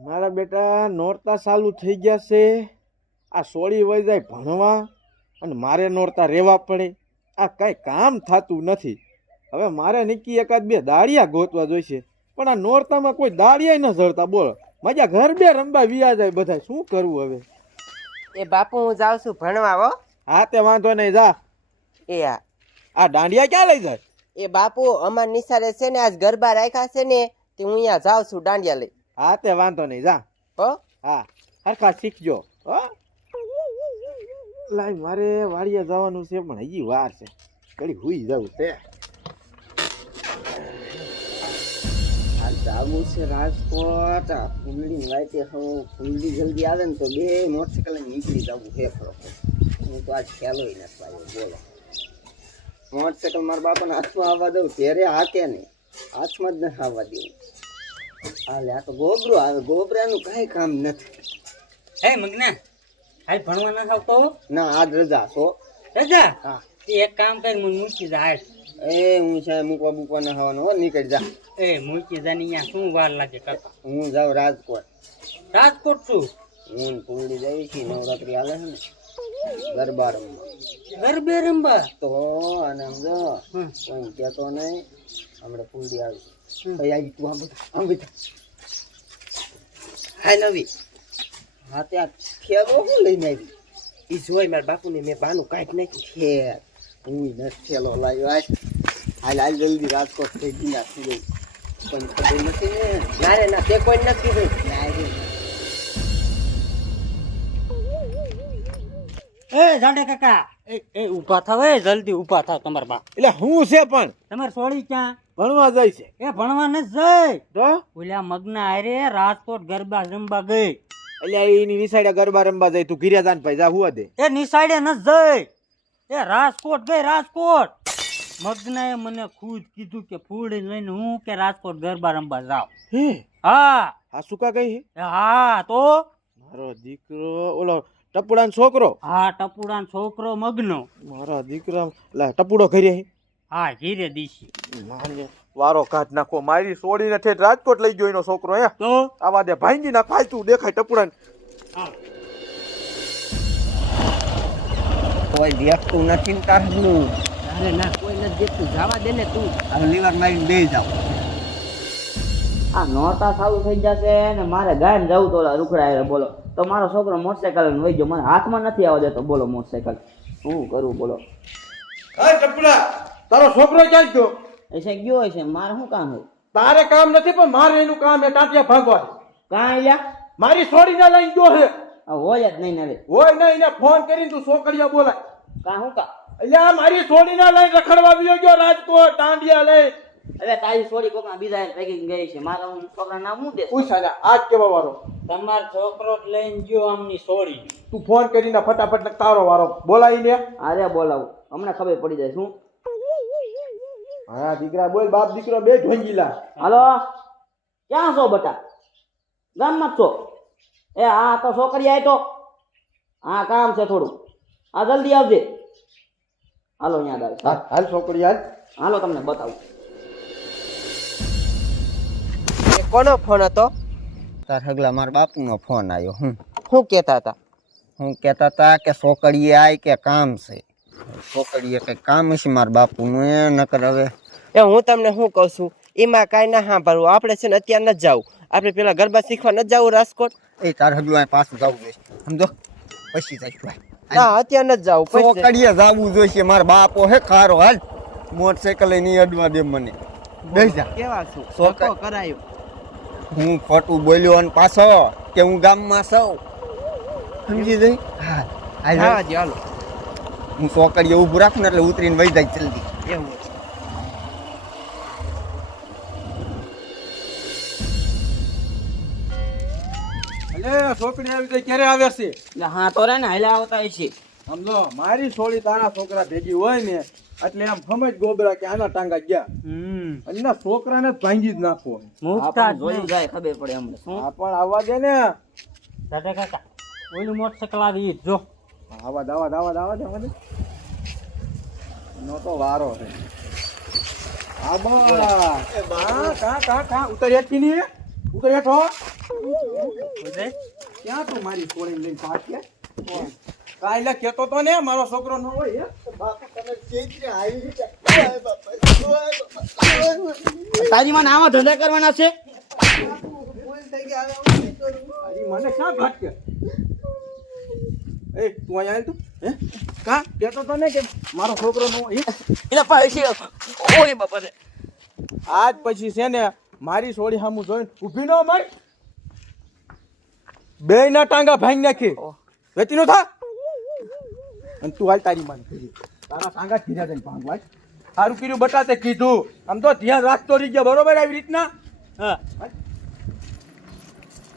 મારા બેટા નોરતા ચાલુ થઈ ગયા છે આ સોળી વહી જાય ભણવા અને મારે નોરતા રહેવા પડે. આ કાંઈ કામ થતું નથી. હવે મારે નિકી એકાદ બે દાળિયા ગોતવા જોઈશે. પણ આ નોરતામાં કોઈ દાળિયા ન જડતા બોલો મજા ઘર બે રમવા વિયા જાય બધા શું કરવું હવે? એ બાપુ હું જાઉં છું ભણવા હો. હા તે વાંધો નહીં જા. એ આ. આ દાંડિયા ક્યાં લઈ જાય? એ બાપુ અમાર નિશાળે છે ને આજ ગરબા રાખ્યા છે ને તે હું અહીંયા જાઉં છું દાંડિયા લઈ. હા તે વાંધો નહીં જા. હો? હા હરખા શીખજો. હો? લાય મારે વાડીએ જવાનું છે પણ હજી વાર છે. કડી હુઈ જવું છે. જાવું છે રાજકોટ. ફૂલડી વાંચે હું ફૂલડી જલ્દી આવે ને તો બે મોટરસાઇકલ નીકળી જવું છે ખરો. હું તો આજ ખ્યાલો નથી આવ્યો બોલો. મોટરસાઇકલ મારા બાપાને હાથમાં આવવા દઉં ત્યારે હાકે નહીં. હાથમાં જ નથી આવવા દેવું હાલે આ તો ગોબરો આવે ગોબરાનું કાંઈ કામ નથી. હે મગના હાલ ભણવા ના આવતો? ના આજ રજા છો. રજા? હા. તે એક કામ કર મને મૂકી જા એ હું છે મૂકવા મૂકવા ના હવાનો હો નીકળી જા. એ મૂકી જા ને અહીંયા શું વાર લાગે કાકા હું જાઉં રાજકોટ. રાજકોટ છું? હું પૂરી જઈ છી નવરાત્રી હાલે છે ને ગરબા રમવા. ગરબે રમવા? તો અને સમજો કોઈ કહેતો નહીં. હમણાં પૂરી આવી. ભાઈ, આવી તું આમ બધા આમ બધા. હા નવી. હા, ત્યાં થેલો હું લઈને આવી. એ જોઈ મારા બાપુને મેં બાનું કાઢ નાખ્યું. થેર હું નથી થેલો લાવ્યો આજ. હાલ હાલ, જલ્દી રાજકોટ થઈ ગઈ ના થઈ ગઈ પણ ખબર નથી ને. ના ના તે કોઈ નથી ભાઈ ના. રે એ, જાડે કાકા. એ એ ઊભા થાવ એ જલ્દી ઊભા થાવ તમાર બા. એટલે હું છે પણ? તમારે સોળી ક્યાં? ભણવા જાય છે. એ ભણવા ન જઈ તો? ઓલા મગના આરે રાજકોટ ગરબા રમવા ગઈ. એટલે એની નિશાળે ગરબા રમવા જાય તું ઘીરે જાન ભાઈ જા હુવા દે. એ નિસાડે ન જઈ એ રાજકોટ ગઈ રાજકોટ. મગનાએ મને ખુદ કીધું કે ફૂડી લઈને હું કે રાજકોટ ગરબા રમવા જાવ હે? હા. સુકા એ હા તો? મારો દીકરો ઓલો ટપુડાનો છોકરો? હા ટપુડાનો છોકરો મગનો. મારા દીકરા લા ટપુડો ઘરે હા? ધીરે દીશી. માને વારો કાઢ નાખો. મારી સોડીને ઠેઠ રાજકોટ લઈ ગયો એનો છોકરો હે? તો? આવા દે ભાંગી નાખ તું દેખાય ટપુડાને. હા. કોઈ દેખતું નથી ને તારનું અરે ના કોઈ નથી દેખતું. જવા દે ને તું. આ લીવર મારીને બે જાવ આ નોરતા સારું થઈ જશે ને મારે ગાયન જવું તો ઓલા રૂખડા બોલો. તો મારો છોકરો મોટરસાયકલ વહી ગયો. મને હાથમાં નથી આવવા દેતો. બોલો મોટરસાયકલ શું કરું બોલો. હા ટપુડા તારો છોકરો ક્યાં ગયો? એસે ગયો છે. મારે શું કામ હોય? તારે કામ નથી પણ મારે એનું કામ એ ટાંટિયા ભાગવા કાં અહીંયા મારી છોડીને લઈને ગયો આ હોય જ નહીં ને હવે. હોય નહીં એને ફોન કરીને તું છોકરીયા બોલાય. કાં શું કામ? એટલે મારી છોડીને લઈને રખડવા ગયો ગયો રાજકોટ ટાંડિયા લઈ હવે તારી છોડી કોકના બીજા પેકિંગ ગઈ છે. મારા હું છોકરા નામ શું દેશ? પૂછાને આજ કેવા વારો તમાર છોકરો લઈને ગયો આમની સોળી તું ફોન કરીને ફટાફટ તારો વારો. બોલાવીને અરે બોલાવું. હમણાં ખબર પડી જાય શું? હા દીકરા બોલ બાપ દીકરો બે ઢોંગીલા. હાલો? ક્યાં છો બટા? ગામમાં છો? એ હા તો છોકરી આવી તો. હા કામ છે થોડું. હા જલ્દી આવજે. હાલો અહીંયા હાલ હાલ છોકરી હાલ. હાલો તમને બતાવું. કોનો ફોન હતો? તાર હગલા મારા બાપુનો ફોન આવ્યો હું શું કહેતા હતા? હું કહેતા હતા કે છોકરીએ આય કે કામ છે. છોકરીએ કંઈ કામ છે મારા બાપુનું એ નકર હવે. એ હું તમને શું કહું છું? એમાં કાંઈ ના સાંભળવું. આપણે છે ને અત્યારે નથી જવું. આપણે પેલા ગરબા શીખવા નથી જવું રાજકોટ. એ તાર હગલું અહીં પાછું જવું જોઈએ સમજો? પછી જાય ના અત્યારે નથી જવું. છોકરીએ જવું જોઈએ મારા બાપો હે ખારો. હાલ. મોટરસાયકલ એની અડવા દે મને. બેસી જા. કેવા છું? છોકરા- કરાયો. હું ખોટું બોલ્યો અને પાછો કે હું ગામમાં સૌ સમજી જઈ હા. હા ચાલો હું છોકરીએ ઊભું રાખું ને એટલે ઉતરીને વહી જાય જલ્દી. એવું. એટલે છોકરી આવી ગઈ ક્યારે આવે છે? હા તો રે ને હાલ્યા આવતા છે. સમજો મારી સોળી તારા છોકરા ભેગી હોય ને એટલે આમ સમજ ગોબરા કે આના ટાંગા ગયા. હમ. અને એના છોકરાને ભાંગી જ નાખો. મુકતા જોઈ જાય ખબર પડે એમ આ પણ આવવા દે ને. દાદા કાકા ઓલું મોટરસાયકલ આવી જો. આવા દાવા દાવા દાવા દે આવા દે નો તો વારો છે. આબા એ બા. કા કા કા ઉતર હેઠી ની ઉતર હેઠો ક્યાં તું મારી છોડીને લઈને પાછી કાલે કેતો તો ને મારો છોકરો ન હોય હે? તારી માં આવા ધંધા કરવાના છે? મને ઘાટ એ તું અહીંયા તું હે? કા? કેતો તો ને કે મારો છોકરો ન એના પાસે ઓય બાપા રે આજ પછી છે ને મારી સોળી હામું જોઈને ઊભી ન મર. બે ના ટાંગા ભાંગી નાખી. વેતી નો થા? અને તું હાલ તારી માન કરી તારા ટાંગા ધીરા જઈને વાય સારું કર્યું બટાતે કીધું. આમ તો ધ્યાન રાખતો રહી ગયો બરોબર આવી રીતના? હા.